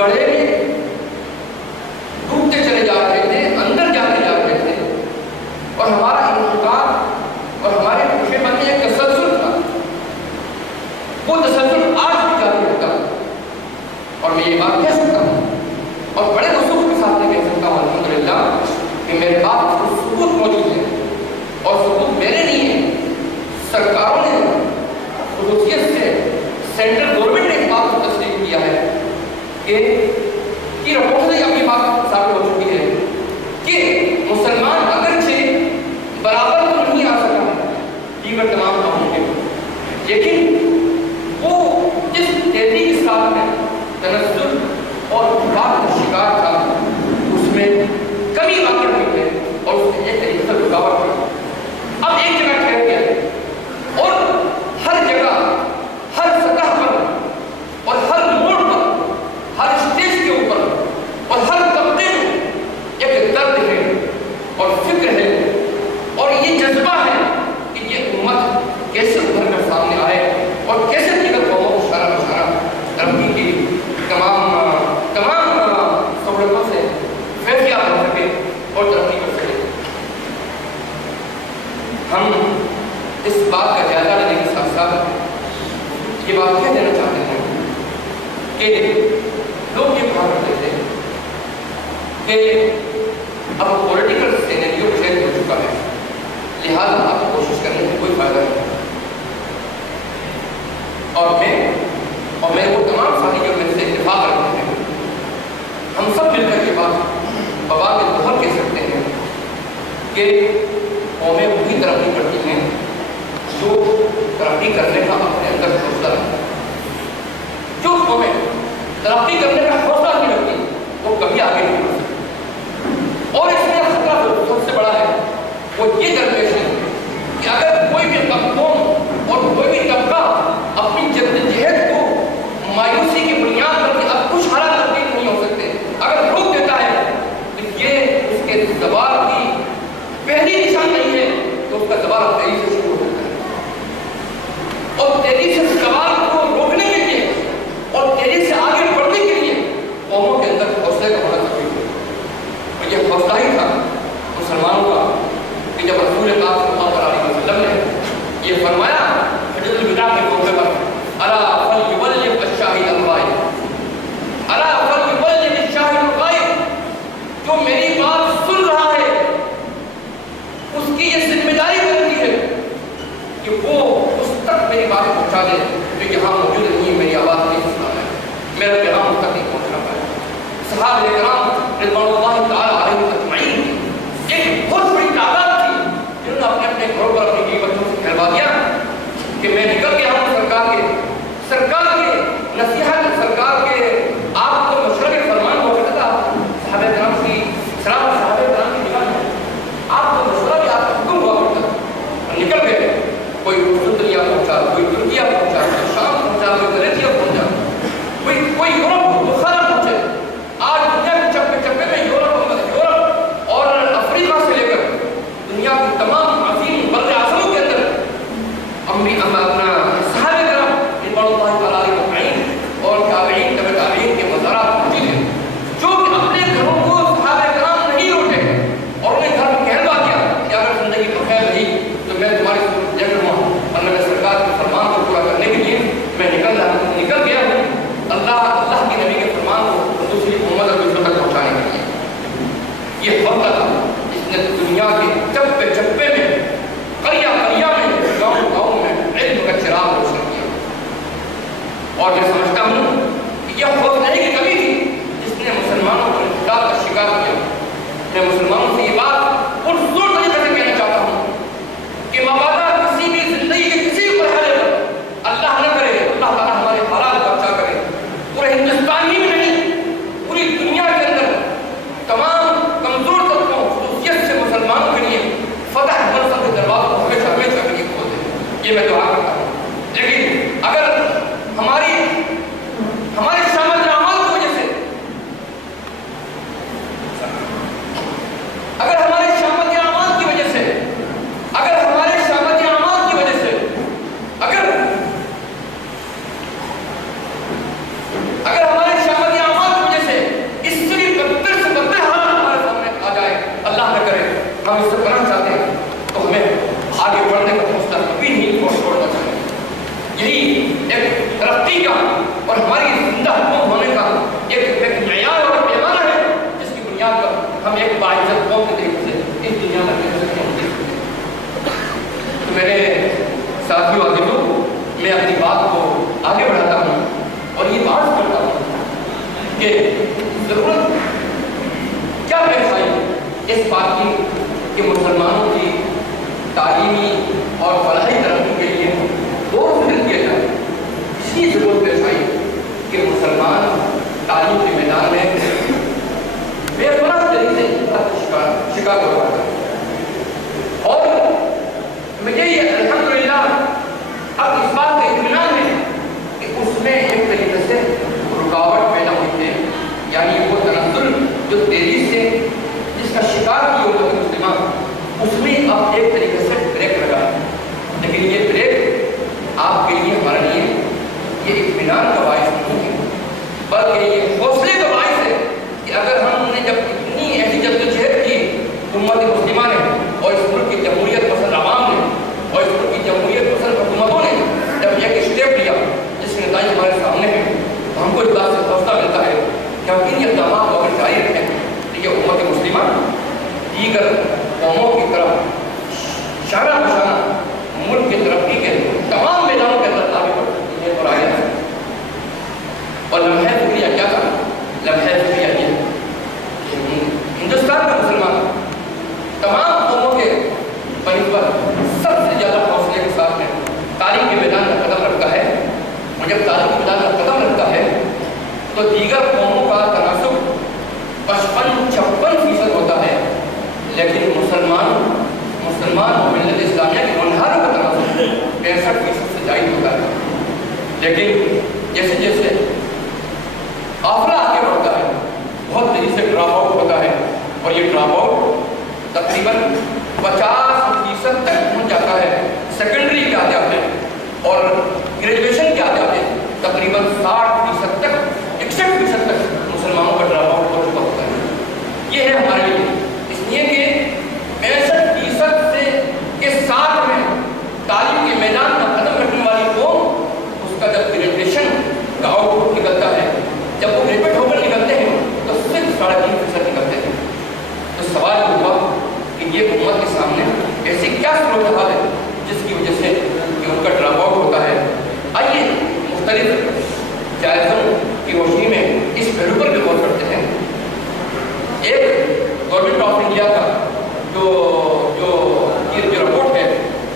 گڑھے میں ڈوبتے چلے جا رہے تھے، اندر جاتے جا رہے تھے، اور ہمارا انتقال اور ہمارے پشیمانی ایک تسلسل تھا، وہ تسلسل آج بھی جاری رہتا ہے۔ اور میں یہ بات کہہ سکتا ہوں اور بڑے وصوف کے ساتھ میں کہہ سکتا ہوں الحمدللہ کہ میرے پاس ثبوت موجود ہے، اور ثبوت میرے نہیں ہے، سرکاروں نے خصوصیت سے سینٹرل گورنمنٹ نے اس بات کو تسلیم کیا ہے کہ رپورٹ سے اپنی بات ثابت ہو چکی ہے کہ مسلمان اگرچہ برابر تو نہیں آ سکا دیگر تمام قوموں کے، لیکن وہ جس تیزی کے ساتھ میں تنزل اور بات کا شکار تھا اس میں کمی واقع ہوئی ہے، اور اس نے ایک طریقے سے رکاوٹ پڑی۔ اب ایک جگہ ٹھہر گیا اور ہر جگہ، ہر سطح پر اور ہر موڑ پر، ہر اسٹیج کے اوپر اور ہر طبقے میں ایک درد ہے اور فکر ہے اور یہ جذبہ ہے کہ یہ امت کیسے ابھر کر سامنے آئے اور کیسے دیگر قوموں کو اشارہ بشارہ ترقی کی تمام سہولتوں سے فیض یاب ہو سکے اور ترقی کر سکے۔ ہم اس بات کا جائزہ لینے کے ساتھ ساتھ یہ بات کہہ دینا چاہتے ہیں کہ لوگ یہ کہا کرتے تھے کہ اب پولیٹیکل سینیریو چینج ہو چکا ہے، لہٰذا اب کوشش کرنے میں کوئی فائدہ نہیں، اور میں وہ تمام ساتھی جو میرے سے اتفاق رکھتے ہیں، ہم سب مل کر یہ بات بابا کے دوہر کہہ سکتے ہیں کہ قومیں وہی ترقی کرتی ہیں جو ترقی کرنے کا اپنے اندر حوصلہ ہے۔ جو قومیں ترقی کرنے کا حوصلہ نہیں رکھتی وہ کبھی آگے نہیں بڑھ سکتی، اور اس میں خطرہ جو سب سے بڑا ہے وہ یہ درپیش ہے کہ اگر کوئی بھی قوم اور کوئی بھی طبقہ اپنی جدوجہد کو مایوسی کی بنیاد پر کہ اب کچھ حالات تبدیل نہیں ہو سکتے اگر روک دیتا ہے تو یہ اس کے زوال کی پہلی نشان نہیں ہے، تو اس کا زوال تیزی سے شروع ہو جاتا ہے، اور تیزی سے زوال کو روکنے کے لیے اور تیزی سے آگے بڑھنے کے لیے قوموں کے اندر حوصلے کا ہونا ضروری ہے۔ اور یہ حوصلہ ہی تھا مسلمانوں کا کہ جب رسول پاک صلی اللہ علیہ وسلم نے یہ فرمایا حجۃ الوداع کے موقع پر الا فلیبلغ الشاہد الغائب، الا فلیبلغ الشاہد الغائب، جو میری بات سن رہا ہے اس کی یہ ذمہ داری بنتی ہے کہ وہ اس تک میری بات پہنچا دے جو یہاں موجود نہیں، میری آواز نہیں سن رہا ہے، میرا پیغام تک نہیں پہنچ رہا ہے۔ صحابہ کرام رضوان اللہ تعالی علیہم اجمعین ایک بہت بڑی تعداد تھی جنہوں نے اپنے اپنے گھروں پر اپنی بچوں سے کہلوا دیا کہ میں نکل گیا ہوں سرکار کے نصیحت، سرکار کے آپ کو مشورے کے فرمان ہو کرتا تھا، صحابہ کرام کی سلام صحابہ کرام کی نگاہ ہے، آپ کو مشورہ بھی آپ کا حکم ہوا کرتا اور نکل گئے، کوئی دنیا پہنچا، کوئی ترکیہ پہنچا، کوئی شام پہنچا، کوئی گلیشیا پہنچا، کوئی یورپ بخارا پہنچے۔ آج دنیا کے چپے چپے میں یورپ اور افریقہ سے لے کر دنیا کی تمام عظیم بر اعظموں کے اندر اپنا صحابہ کرام رضوان اللہ تعالی علیہم اجمعین اور تابعین تبع تابعین کے مزارات موجود ہیں جو کہ اپنے گھروں کو صحابہ کرام نہیں لوٹے اور انہیں گھر میں کہلوا دیا کہ اگر زندگی بخیر رہی تو میں تمہاری صورت جگ رہا ہوں، ورنہ میں سرکار کے فرمان کو پورا کرنے کے لیے میں نکل گیا ہوں اللہ کے نبی کے فرمان کو دوسری امت اور دوسروں تک پہنچانے کے لیے۔ یہ وقت تھا جس نے دنیا کے چپے چپے میں، قریہ قریہ میں، گاؤں گاؤں میں علم کا چراغ روشن کیا، اور میں سمجھتا ہوں کہ یہ حوصلے کی کمی تھی جس نے مسلمانوں کو انتقال کا شکار کیا۔ میں مسلمانوں سے یہ بات پرزور طریقے سے کہنا چاہتا ہوں کہ مبادہ کسی بھی زندگی کے کسی بھی مرحلے پر اللہ نہ کرے، اللہ تعالیٰ ہمارے حالات کو اچھا کرے، پورے ہندوستان ہی میں نہیں پوری دنیا کے اندر تمام کمزور طبقوں خصوصیت سے مسلمانوں کے لیے فتح منصب کے دروازوں کو ہمیشہ ہمیشہ کے لیے کھول دے، یہ میں دعا کرتا ہوں۔ لیکن اگر ہماری شامت اعمال کی وجہ سے اگر ہمارے شامت اعمال کی وجہ سے اگر ہمارے شامت اعمال کی وجہ سے اگر ہمارے آگے بڑھاتا ہوں اور یہ بات کرتا ہوں کہ ضرورت کیا پیش آئی اس بات کی کہ مسلمانوں کی تعلیمی اور فلاحی ترقی کے لیے غور و فکر کیا جائے. اس کی ضرورت پیش آئی کہ مسلمان تعلیم کے میدان میں بے پناہ طریقے سے شکار ہو رہا ہے. اور مجھے یہ الحمدللہ اب اس بات کا اطمینان ہے کہ اس میں ایک طریقے سے رکاوٹ پیدا ہوئی ہے. یعنی وہ تنزل جو تیزی سے جس کا شکار کی امت مسلمہ اس میں اب ایک طریقے سے بریک لگا ہے. لیکن یہ بریک آپ کے لیے ہمارے لیے یہ اطمینان کا باعث نہیں ہے بلکہ یہ حوصلے کا باعث ہے کہ اگر ہم نے جب اتنی ایسی جدوجہد کی امت مسلمہ نے اور اس ملک کی جمہوریت پسند عوام نے اور اس ملک کی جمہوریت پسند حکومتوں نے جب ایک اسٹیپ لیا جس کے نتائج ہمارے سامنے ہیں تو ہم کو اس بات سے حوصلہ ملتا ہے کہ ہم ان اقدامات کو اگر جاری رکھیں تو یہ امت مسلمہ دیگر قوموں کی طرف شانہ بشانہ ملک کی ترقی کے تمام میدانوں کے اندر آگے بڑھ سکتی ہے اور آگے آ سکتی ہے. اور لمحہ فکریہ کیا تھا؟ لمحہ فکریہ یہ ہندوستان کا مسلمان تمام قوموں کے بنسبت سب سے زیادہ حوصلے کے ساتھ میں تعلیم کے میدان میں قدم رکھتا ہے. اور جب تعلیم کے میدان میں قدم رکھتا ہے تو دیگر قوموں کا تناسب 55-56% ہوتا ہے لیکن مسلمان اور ملت اسلامیہ کے منہاروں کا تناسب 65% سے زائد ہوتا ہے. لیکن جیسے جیسے قافلہ آگے بڑھتا ہے بہت تیزی سے ڈراپ آؤٹ ہوتا ہے اور یہ ڈراپ آؤٹ تقریباً 50% تک پہنچ جاتا ہے. سیکنڈری کے آتے آتے اور گریجویشن کے آتے آتے تقریباً 60% تک 61% تک مسلمانوں کا ڈراپ آؤٹ ہو چکا ہوتا ہے. یہ ہے ہمارے لیے اس لیے کہ 65% سے کے ساتھ میں تعلیم کے میدان میں قدم رکھنے والی قوم اس کا جب گریجویشن کا آؤٹ پٹ نکلتا ہے جب وہ گریجویٹ ہو کر نکلتے ہیں تو صرف 3.5% نکلتے ہیں. تو سوال یہ ہوا کہ یہ امت کے سامنے ایسی کیا صورتحال ہے جس کی وجہ سے کہ ان کا ڈراپ آؤٹ ہوتا ہے. آئیے مختلف جائزوں کی روشنی میں اس پہلو پر بھی غور کرتے ہیں. ایک گورنمنٹ آف انڈیا کا جو رپورٹ ہے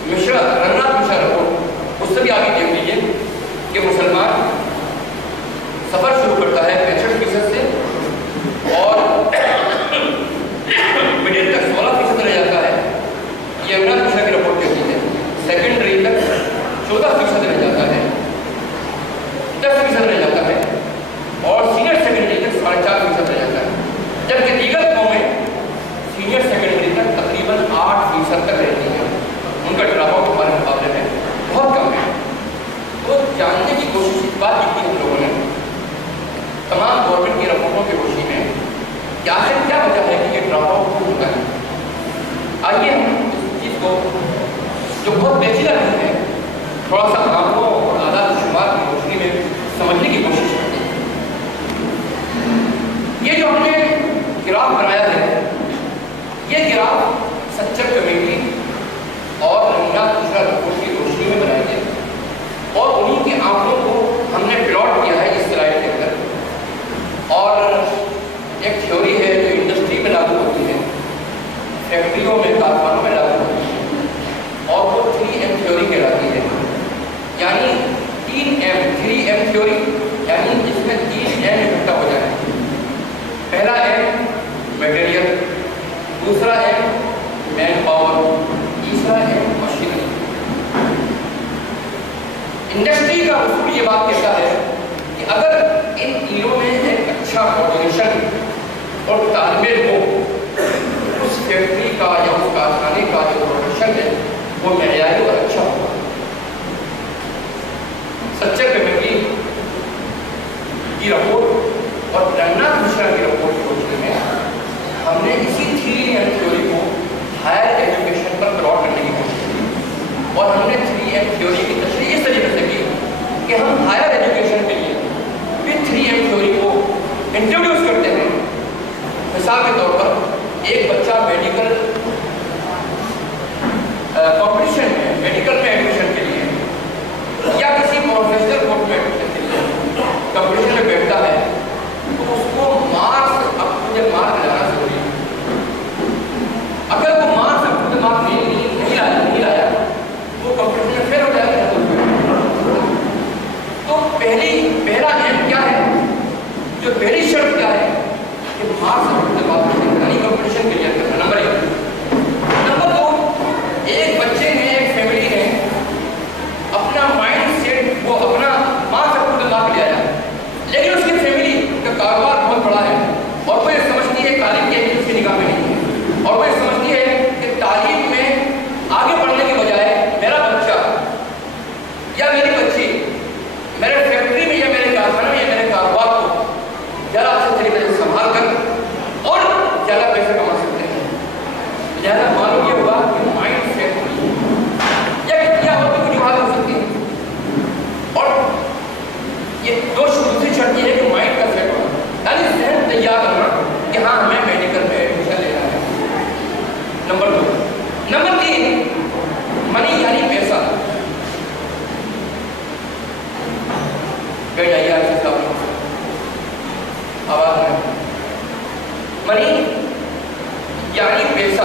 رنگناتھ مشرا رپورٹ اس سے بھی آگے دیکھ لیجیے کہ مسلمان سفر شروع کرتا ہے 65% سے اور مڈل تک 16% رہ جاتا ہے. یہ رنگناتھ مشرا کی رپورٹ کہتی ہے. سیکنڈری تک 14% رہ جاتا ہے 10% رہ جاتا ہے اور سینئر سیکنڈری تک 4.5% رہ جاتا ہے. جبکہ دیگر قومیں سینئر سیکنڈری تک تقریباً 8% تک رہتی ہیں. ان کا ڈراپ آؤٹ ہمارے مقابلے میں بہت کم ہے. تو جاننے کی کوشش اس بات کی ہم لوگوں نے تمام گورنمنٹ کی رپورٹوں کی روشنی میں کہ آخر کیا وجہ ہے کہ یہ ڈراپ آؤٹ کیوں ہوتا ہے. آئیے ہم اس چیز کو جو بہت پیچیدہ نہیں ہے تھوڑا سا آنکڑوں اور اعداد و شمار کی روشنی میں سمجھنے کی کوشش کرتے ہیں. یہ جو ہم نے گراف بنایا ہے یہ گراف سچر کمیٹی اور رنگناتھ مشرا رپورٹ کی روشنی میں بنائے گئے اور انہی کے آنکڑوں کو ہم نے پلاٹ کیا ہے اس سلائڈ کے اندر. اور ایک تھیوری ہے جو انڈسٹری میں لاگو ہوتی ہے فیکٹریوں میں کارخانوں میں لاگو ہوتی ہے اور وہ 3M تھیوری کہلاتی ہے. یعنی 3M تھیوری یعنی جس میں 3M اکٹھا ہو جائے. پہلا M میٹیریل, دوسرا M مین پاور, تیسرا M مشینری. انڈسٹری کا اصول یہ بات کہتا ہے کہ اگر ان تینوں میں ایک اچھا کوآرڈینیشن اور تال میل ہو اس فیکٹری کا یا اس کارخانے کا جو پروڈکشن ہے وہ معیاری اور اچھا ہوگا. سچر کمیٹی کی رپورٹ اور رنگناتھ مشرا کی رپورٹ کی روشنی میں ہم نے اسی 3M تھیوری کو ہائر ایجوکیشن پر پلاٹ کرنے کی کوشش کی اور ہم نے 3M تھیوری کی تشریح اس طریقے سے کی کہ ہم ہائر ایجوکیشن کے لیے بھی 3M تھیوری کو انٹروڈیوس کرتے ہیں. مثال کے طور پر ایک بچہ میڈیکل کمپٹیشن میں میڈیکل میں ایڈمیشن کے لیے یا کسی پروفیشنل کورس میں جو پہلی شرط کیا ہے کہ مارکس اپنے بات یعنی کمپٹیشن کلیئر کرنا، نمبر 1۔ نمبر 2، ایک بچے نے، ایک فیملی نے اپنا مائنڈ سیٹ وہ اپنا مارکس اپنے بات لے آیا، لیکن اس کی فیملی کا کاروبار بہت بڑا ہے اور وہ یہ سمجھتی ہے تعلیم کی اہمیت اس کی نگاہ میں نہیں ہے، اور وہ یہ سمجھتی ہے کہ تعلیم میں آگے بڑھنے کے بجائے میرا بچہ یا میری بچی میرے فیکٹری میں یا میرے کارخانے میں یا میرے کاروبار کو زیادہ اچھے طریقے سے سنبھال کر اور زیادہ پیسے کما سکتے ہیں۔ لہٰذا معلوم یہ ہوا کہ مائنڈ سیٹ یا کیا ہوتی کچھ بات ہو سکتی ہے، اور یہ دوسری شرط یہ ہے کہ مائنڈ کا سیٹ ہونا، یعنی ذہن تیار کرنا کہ ہاں ہمیں میڈیکل میں ایڈمیشن لینا ہے۔ نمبر 2۔ نمبر 3، منی یعنی پیسہ۔ بیٹھ جائیے آپ سے آواز میں۔ منی یعنی پیسہ۔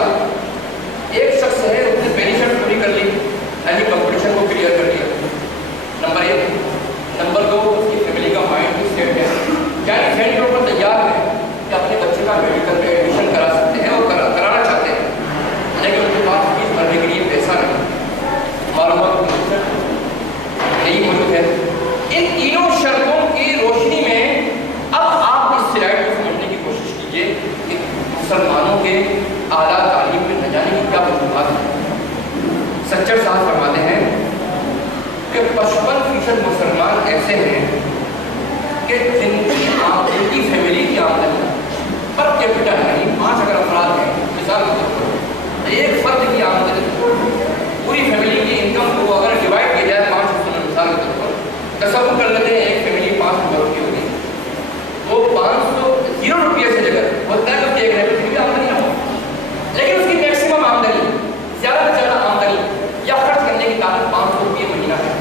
ایک شخص ہے اس نے پہلی شرط پوری کر لی یعنی کمپٹیشن کو کلیئر کر لیا، نمبر 1۔ نمبر 2، اس کی فیملی کا مائنڈ بھی سیٹ ہے، یعنی فیملی کے اوپر تیار ہے کہ اپنے بچے کا میڈیکل میں ایڈمیشن کرا سکتے ہیں اور کرانا چاہتے ہیں، لیکن ان کے پاس فیس بھرنے کے لیے پیسہ نہیں، معلومات نہیں موجود ہے۔ ان تینوں شرطوں کی روشنی میں اب آپ اس سلائڈ کو سمجھنے کی کوشش کیجیے کہ مسلمانوں کے اعلیٰ تعلیم میں نہ جانے کی کیا وجوہات ہیں۔ سچر صاحب فرماتے ہیں کہ 55% مسلمان ایسے ہیں کہ جن کی فیملی کی آمدنی پر کیپٹل یعنی 5 اگر افراد ہیں، مثال کے طور پر ایک فرد کی آمدنی پوری فیملی کی انکم کو اگر ڈیوائڈ کیا جائے 5 حصوں میں، مثال کے طور پر تصور کر لیتے ہیں ایک فیملی 500 روپئے ہوگی، وہ 0 روپئے سے لے کر ہوتا ہے کہ ایک ریپٹ کی آمدنی نہ ہو، لیکن اس کی میکسیمم آمدنی، زیادہ سے زیادہ آمدنی یا خرچ کرنے کی طاقت 500 روپئے مہینہ ہے،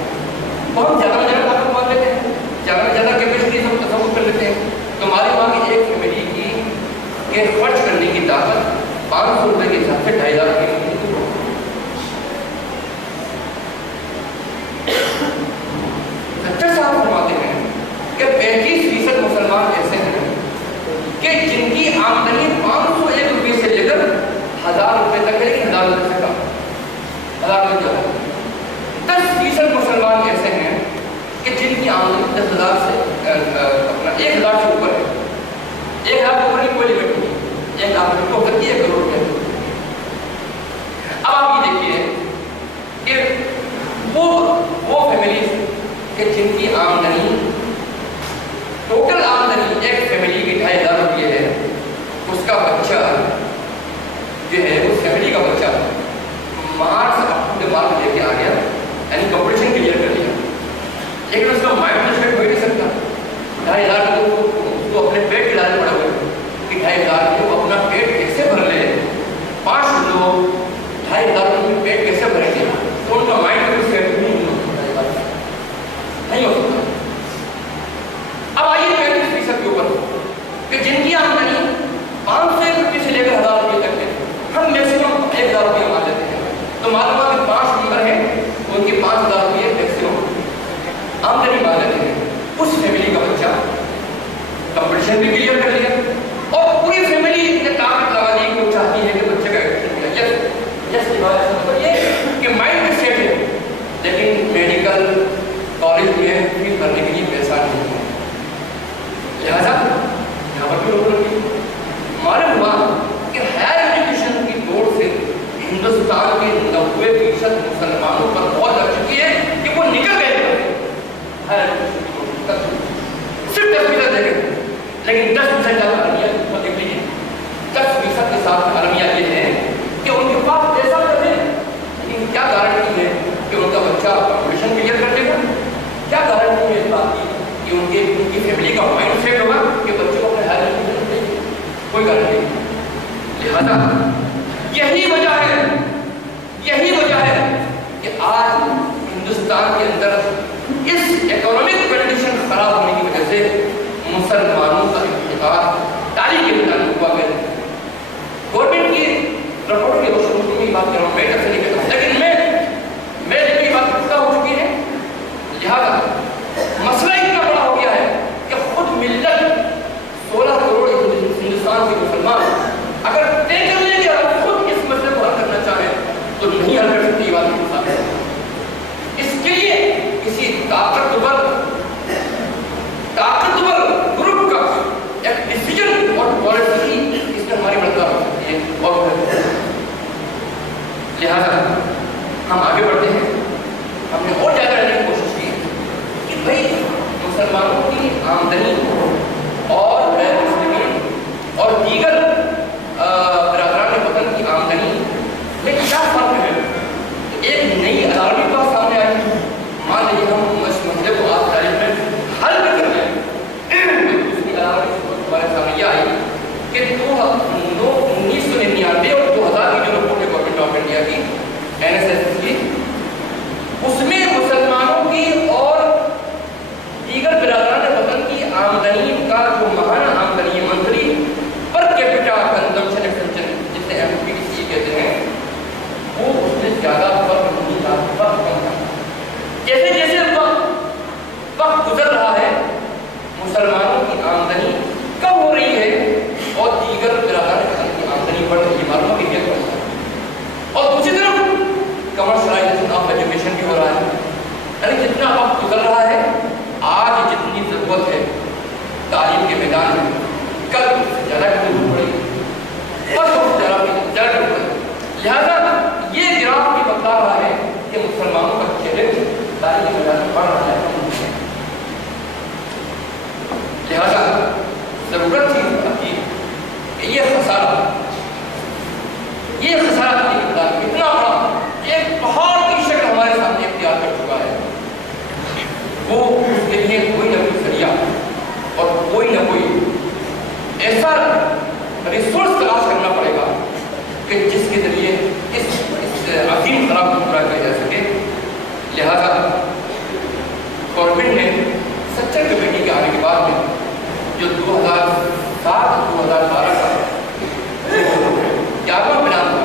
تو ہم زیادہ سے زیادہ طاقت مان لیتے ہیں، زیادہ سے زیادہ کیپیسٹی ہم تصور کر لیتے ہیں۔ تو ہماری وہاں کی ایک فیملی کی خرچ کرنے کی طاقت 500 روپئے کے حساب سے 2500 روپئے کی صاحب فرماتے ہیں کہ 35% مسلمان ایسے ہیں کہ جن کی آمدنی 501 روپئے سے لے کر 1000 روپئے تک ہے، لیکن 1000 روپئے سے کم، 1000 روپئے زیادہ۔ 10% مسلمان ایسے ہیں کہ جن کی آمدنی 10,000 سے اپنا 1000 سے اوپر ہے، 1000 سے اوپر کی کوئی لمٹ نہیں، 1,00,000 روپئے کو ہوتی ہے 1 کروڑ روپئے۔ اب آپ یہ دیکھیے کہ وہ فیملیز کہ جن کی آمدنی ٹوٹل آمدنی ایک فیملی کی 2500 روپئے ہے، اس کا بچہ جو ہے اس فیملی کا بچہ مارکس اپنے مارک لے کے آ گیا یعنی کمپٹیشن کلیئر کر لیا، لیکن اس کا مائنڈ سیٹ ہو ہی نہیں سکتا۔ 2500 کو اپنے پیٹ کے لانے پڑے ہوئے کہ 2500 کو اپنا پیٹ کیسے بھر لے، 5 لوگ 2500 میں پیٹ کیسے بھریں گے، تو ان کا مائنڈ بھی سیٹ نہیں ہو سکتا۔ اب آئیے 35% کے اوپر کہ جن کی آمدنی 501 روپئے سے لے کر 1000 روپئے تک ہے، ہم میکسیمم 1000 روپئے مان لیتے ہیں، تو معلوم ہے کہ 5 لیبر ہیں ان کی 5000 روپئے میکسیمم آمدنی مان لیتے ہیں۔ اس فیملی کا بچہ کمپٹیشن بھی کلیئر کر لیا اور پوری فیملی نے طاقت لگا دی کہ وہ چاہتی ہے کہ بچے کا ایڈمیشن ملے۔ یس مطلب یہ کہ مائنڈ بھی سیٹ ہے، لیکن میڈیکل کالج میں فیس بھرنے کے لیے پیسہ نہیں ہے، لہٰذا یہاں پر بھی روک لگی۔ معلوم ہوا کہ ہائر ایجوکیشن کی دوڑ سے ہندوستان کے 90% مسلمانوں پر بہت لگ چکی ہے کہ وہ نکل گئے ہائر ایجوکیشن کی دوڑ سے، صرف 10% دیکھیں، لیکن 10% زیادہ المیہ کو دیکھ لیجیے، 10% کے ساتھ المیہ یہ ہے کہ ان کے پاس پیسہ تو ہے، لیکن کیا گارنٹی ہے کہ ان کا بچہ کمپٹیشن کلیئر کر لے گا؟ کیا گارنٹی ہے اس بات کی کہ ان کی فیملی کا مائنڈ سیٹ ہوگا کہ بچوں کو اپنے ہائر ایجوکیشن دے گی؟ کوئی گارنٹی نہیں۔ لہذا یہی وجہ ہے کہ آج ہندوستان کے اندر اس اکنامک کنڈیشن خراب ہونے کی وجہ سے مسلمانوں کا انتقال تعلیم کے تعلق ہوا ہے۔ گورنمنٹ کی رپورٹ کی روشنی میں بات کر رہا ہوں، میں ایسے نہیں کہتا ہوں، لیکن میں یہ بات پختہ ہو چکی ہے، لہٰذا مسئلہ اتنا بڑا ہو گیا ہے کہ خود ملت 16 کروڑ ہندوستان کے مسلمان اگر طے کر لیں کہ ہم خود اس مسئلے کو حل کرنا چاہیں تو نہیں حل کر سکتی یہ بات کے ساتھ. اس کے لیے کسی طاقتور گروپ کا ایک ڈیسیجن اور پالیسی اس میں ہماری مدد ہو سکتی ہے. اور لہٰذا ہم آگے بڑھتے ہیں. ہم نے اور زیادہ کرنے کی کوشش کی کہ بھائی مسلمانوں کی آمدنی اور غیر مسلمین اور دیگر برادران وطن کی آمدنی میں کیا فرق ہے. ایک نئی الارمی بات سامنے آئی. مان لیجیے ہم اس مسئلے کو آج تاریخ میں حل بھی کر لیں. دوسری الارمی ہمارے سامنے یہ آئی کہ 1999 اور 2000 کی جو رپورٹ ہے گورنمنٹ آف انڈیا کی NSS کی, اس میں مسلمانوں کی اور دیگر برادران وطن کی آمدنی کا جو ماہانہ آمدنی monthly per capita consumption expenditure جسے MPC کہتے ہیں, وہ اس میں زیادہ فرق نہیں تھا, فرق کم تھا. جیسے جیسے وقت گزر رہا ہے مسلمانوں کی آمدنی کم ہو رہی ہے اور دیگر برادران وطن کی آمدنی بڑھ رہی ہے. معلوم ہے یہ بڑھ. اور دوسری طرف کمرشلائزیشن آف ایجوکیشن بھی ہو رہا ہے. یعنی جتنا وقت گزر رہا ہے آج جتنی ضرورت ہے تعلیم کے میدان میں, کل اس سے زیادہ ضرورت پڑے گی, اور زیادہ ضرورت ہے. لہٰذا یہ گراف بھی بتا رہا ہے کہ مسلمانوں کا چیلنج تعلیم کے میدان میں بڑھ رہا ہے. لہٰذا ضرورت تھی کہ یہ خسارہ اتنا بڑا ایک پہاڑ کی شکل ہمارے سامنے اختیار کر چکا ہے, وہ اس کے لیے کوئی نہ کوئی ذریعہ اور کوئی نہ کوئی ایسا ریسورس تلاش کرنا پڑے گا کہ جس کے ذریعے اس عظیم خراب کو پورا کیا جا سکے. لہذا گورنمنٹ نے سچر کمیٹی کے آنے کے بعد میں جو 2007-2012 کا 11واں پلان تھا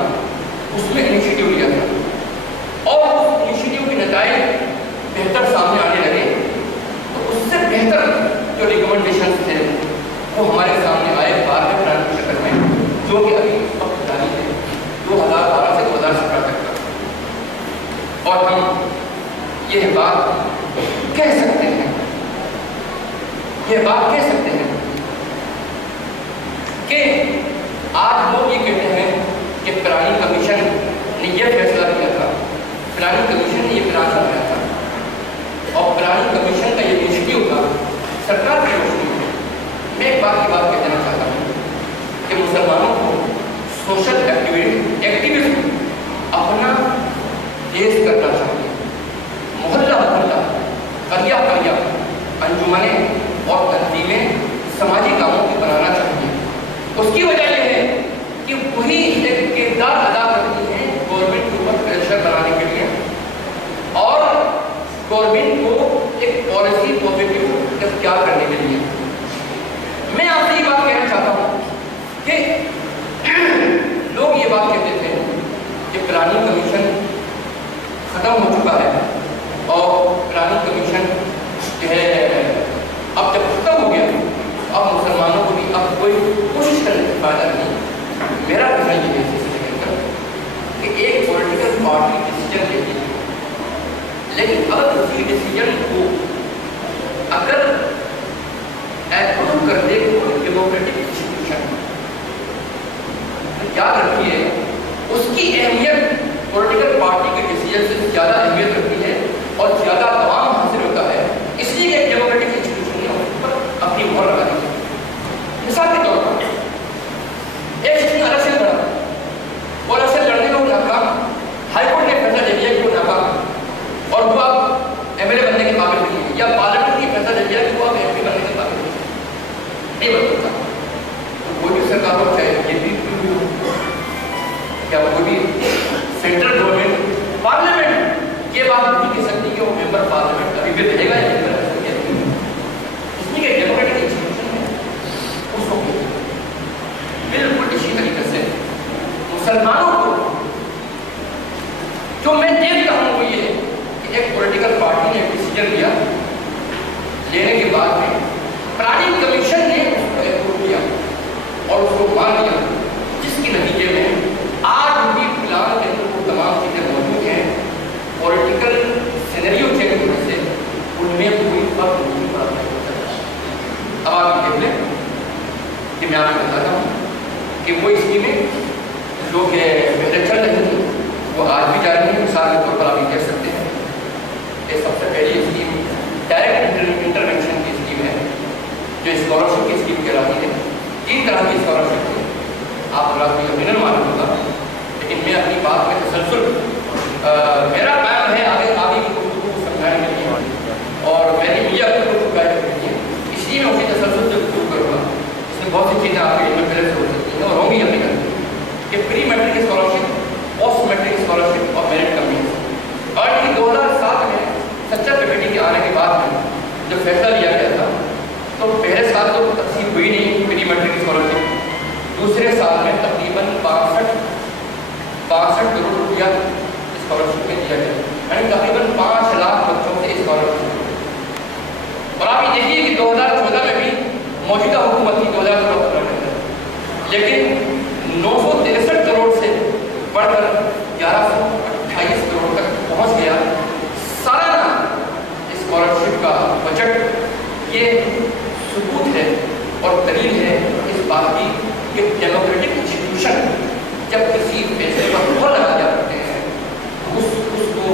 اس میں انیشیٹو لیا تھا اور اس انیشیٹو کے نتائج بہتر سامنے آنے لگے. تو اس سے بہتر جو ریکمنڈیشنز تھے وہ ہمارے سامنے آئے 12 پلان کی شکل میں, جو کہ ابھی وقت جاری ہے 2012 سے 2017 تک کا. اور ہم یہ بات کہہ سکتے ہیں کہ آج لوگ یہ کہتے ہیں کہ پرانی کمیشن نے یہ فیصلہ کیا تھا, پرانی کمیشن نے یہ پلان بنایا تھا اور پرانی کمیشن کا یہ انیشیٹو تھا سرکار کی روشنی میں. میں ایک بات کہہ دینا چاہتا ہوں کہ مسلمانوں کو سوشل ایکٹیویزم اپنا تیز کرنا چاہیے. محلہ قریہ انجمنیں اور تنظیمیں سماجی کاموں کو بنانا چاہیے. اس کی وجہ یہ ہے کہ وہی ایک کردار ادا کرتی ہیں گورنمنٹ کے اوپر پریشر بنانے کے لیے اور گورنمنٹ کو ایک پالیسی پازیٹیو اختیار کرنے کے لیے. میں آپ سے یہ بات کہنا چاہتا ہوں کہ لوگ یہ بات کہتے تھے کہ پرانی کمیشن ختم ہو چکا ہے اور پرانی کمیشن جو ہے اب جب ختم ہو گیا اب مسلمانوں کو بھی اب کوئی کوشش کرنے کا فائدہ نہیں. میرا کہنا یہ ہے کہ ایک پولیٹیکل پارٹی ڈیسیجن لیتی ہے, لیکن اگر اسی ڈیسیجن کو اگر اپروو کر دے کوئی ڈیموکریٹک انسٹیٹیوشن تو یاد رکھیے اس کی اہمیت پولیٹیکل پارٹی کے ڈیسیجن سے زیادہ اہمیت رکھتی ہے اور زیادہ دوام حاصل ہوتا ہے. اس لیے کہ ایک ڈیموکریٹک انسٹیٹیوشن نے اس پر اپنی مہر لگا دی. مثال کے طور پر ایک شخص نے الیکشن لڑا اور الیکشن لڑنے میں وہ ناکام, ہائی کورٹ نے فیصلہ دے دیا کہ وہ ناکام اور وہ اب MLA بننے کے قابل نہیں ہے, یا پارلیمنٹ نے فیصلہ دے دیا کہ وہ اب MP بننے کے قابل نہیں بن سکتا. تو کوئی بھی سرکار ہو چاہے JP ہو یا کوئی بھی سینٹرل گورنمنٹ پارلیمنٹ یہ بات نہیں کہہ سکتی کہ وہ ممبر پارلیمنٹ ابھی بھی رہے گا یا نہیں رہ سکتے. اس لیے کہ ڈیموکریٹک انسٹیٹیوشن ہے اس کو بالکل اسی طریقے سے مسلمانوں کو جو میں دیکھتا ہوں وہ یہ کہ ایک پولیٹیکل پارٹی نے ایک ڈیسیجن لیا, لینے کے بعد میں پرانی کمیشن نے اس کو اپروو کہ میں آپ کو بتاتا ہوں کہ وہ اسکیمیں جو کہ پہلے چل رہی تھیں وہ آج بھی جاری ہیں. مثال کے طور پر آپ یہ کہہ سکتے ہیں کہ سب سے پہلی اسکیم ڈائریکٹ انٹرونشن کی اسکیم ہے جو اسکالرشپ کی اسکیم کہلاتی ہے. 3 طرح کی اسکالرشپ ہے, آپ لوگ کو یقیناً معلوم ہوگا, لیکن میں اپنی بات میں تسلسل میرا قائم ہے آگے کی گفتگو کو سمجھانے کے لیے, اور میں نے مجھے اپنی گفتگو قائم کرنی ہے, اس لیے میں اسی تسلسل سے گفتگو کروں گا. اس میں بہت سی چیزیں آپ کے علم میں پہلے سے ہو سکتی ہیں اور ہوں گی یقیناً, کہ pre matric scholarship, post matric scholarship اور میرٹ کمپنیز. اور یہ 2007 میں سچا کمیٹی کے آنے کے بعد میں جو فیصلہ لیا گیا تھا, تو پہلے سال تو تقسیم ہوئی نہیں پری میٹرک اسکالرشپ, دوسرے سال میں تقریباً 62 کروڑ روپیہ اسکالرشپ میں دیا گیا, یعنی تقریباً 5 لاکھ بچوں سے اسکالرشپ. اور آپ یہ دیکھیے کہ 2014 میں بھی موجودہ حکومت تھی 2014 کے اندر, لیکن 963 کروڑ سے بڑھ کر 1128 کروڑ تک پہنچ گیا سالانہ اسکالرشپ کا بجٹ. یہ ثبوت ہے اور دلیل ہے اس بات کی کہ ڈیموکریٹک انسٹیٹیوشن جب کسی پیسے پر مہر لگا جاتے ہیں اس کو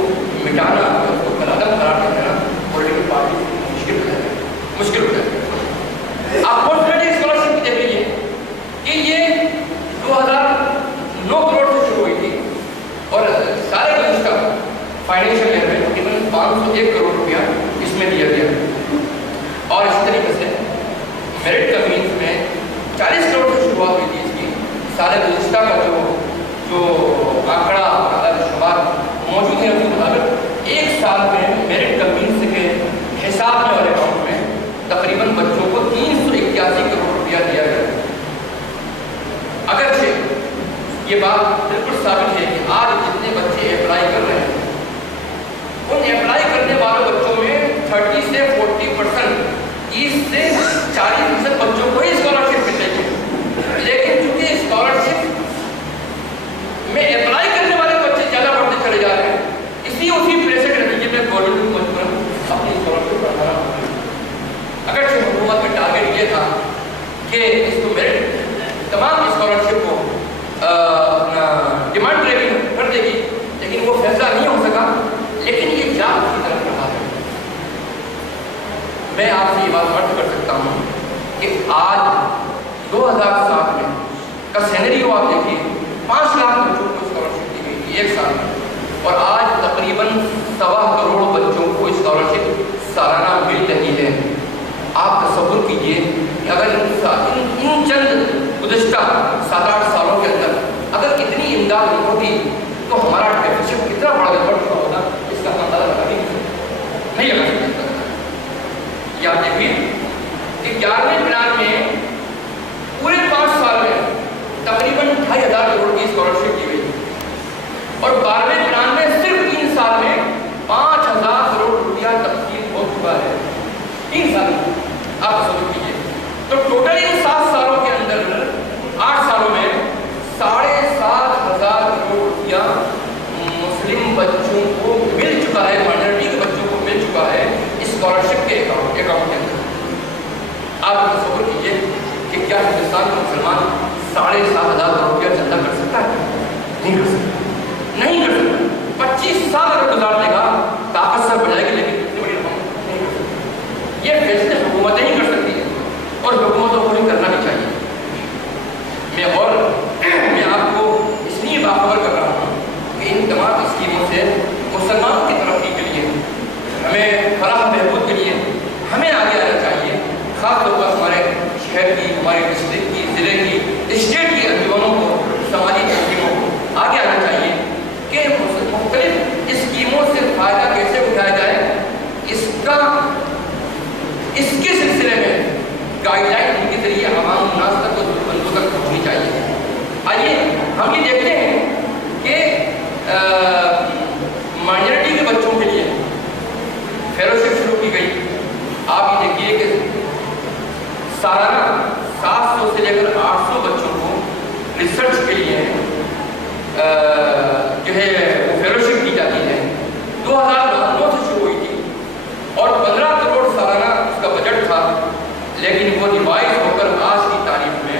مٹانا, اس کو کلعدم قرار دینا پولیٹیکل پارٹی مشکل ہو جاتا ہے. آپ پوسٹ میٹرک اسکالرشپ کی دیکھ لیجیے کہ یہ 2009 کروڑ سے شروع ہوئی تھی اور سارے گزشتہ فائنینشیل ایئر میں تقریباً 501 کروڑ روپیہ اس میں دیا گیا. اور اسی طریقے سے میرٹ کمپنیز میں 40 کروڑ سے شروعات ہوئی تھی اس کی. سارے گزشتہ کا جو آنکڑا عدد شمار موجود ہے اس کے مطابق ایک سال میں میرٹ کمپنیز کے حساب میں اور اکاؤنٹ میں تقریباً بچوں کو 381 کروڑ روپیہ دیا گیا. اگرچہ یہ بات بالکل ثابت ہے کہ آج جتنے بچے اپلائی کر رہے ہیں ان اپلائی کرنے والوں بچوں میں 30 سے 40%, 30 سے 40% بچوں کو ہی اسکالرشپ مل رہی ہے. لیکن چونکہ اسکالرشپ میں اپلائی کرنے والے بچے زیادہ بڑھتے چلے جا رہے ہیں, اس لیے اسی پریشر کے نتیجے میں گورنمنٹ کو مجبوراً اپنی اسکالرشپ بڑھانا ہوتا ہے. اگرچہ حکومت میں ٹارگیٹ یہ تھا کہ اس کو میرٹ تمام اسکالرشپ کو ڈیمانڈ ریونیو کر دے گی, لیکن وہ فیصلہ نہیں ہو سکا. لیکن یہ جان کی طرف رہا ہے. میں آپ سے یہ بات عرض کر سکتا ہوں کہ آج 2007 میں کا سینریو آپ دیکھیے, 5 لاکھ بچوں کو اسکالرشپ دی گئی تھی ایک سال میں, اور آج تقریباً 1.25 کروڑ بچوں کو اسکالرشپ سالانہ مل رہی ہے. آپ تصور کیجئے کہ اگر ان چند گزشتہ 7-8 سالوں کے اندر اگر اتنی امداد نہیں ہوتی تو ہمارا ڈیفیسٹ کتنا بڑھ چکا ہوتا, اس کا اندازہ لگا نہیں لگا سکتا. یا دیکھیے کہ 11ویں پلان میں پورے 5 سال میں تقریباً 2,500 کروڑ کی اسکالرشپ دی گئی, اور 12ویں پلان میں صرف 3 سال میں 5,000 کروڑ روپیہ تقسیم ہو چکا ہے. 3 سال میں آپ سمجھ لیجیے. تو ٹوٹل ان 7 سالوں کے اندر 8 سالوں میں 7,500 کروڑ روپیہ مسلم بچوں کو مل چکا ہے, مائنورٹی کے بچوں کو مل چکا ہے اسکالرشپ کے اکاؤنٹ کے اندر. آپ تصور کیجیے کہ کیا ہندوستان کا مسلمان 7,500 کروڑ روپیہ چندہ کر سکتا ہے؟ نہیں کر سکتا, نہیں کر سکتا. 25 سال اگر گزار لے گا طاقت سے بجائے گی, لیکن اتنی بڑی رقم نہیں کر سکتی. یہ فیصلے حکومتیں ہی کر سکتی ہیں اور حکومتوں کو ہی کرنا بھی چاہیے. میں آپ کو اس لیے باخبر کر رہا ہوں کہ ان تمام اسکیموں سے مسلمانوں کی ترقی کے لیے, ہمیں فلاح بہبود کے لیے ہمیں آگے آنا چاہیے. خاص طور پر ہمارے شہر کی, ہمارے ڈسٹرکٹ کی, ضلع کی, اسٹیٹ کی انجمنوں کو, سماجی تنظیموں کو آگے آنا چاہیے کہ مختلف اسکیموں سے فائدہ کیسے اٹھایا جائے. اس کے سلسلے میں گائیڈ لائن ان کے ذریعے عوام الناس تک و بندوں تک پہنچنی چاہیے. آئیے ہم یہ دیکھتے ہیں کہ مائنورٹی کے بچوں کے لیے فیلوشپ شروع کی گئی. آپ یہ دیکھیے کہ سالانہ 700 سے لے کر 800 بچوں کو ریسرچ کے لیے جو ہے وہ فیلوشپ دی جاتی ہے. 2009 سے شروع ہوئی تھی اور 15 کروڑ سالانہ اس کا بجٹ تھا, لیکن وہ ریوائز ہو کر آج کی تاریخ میں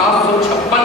756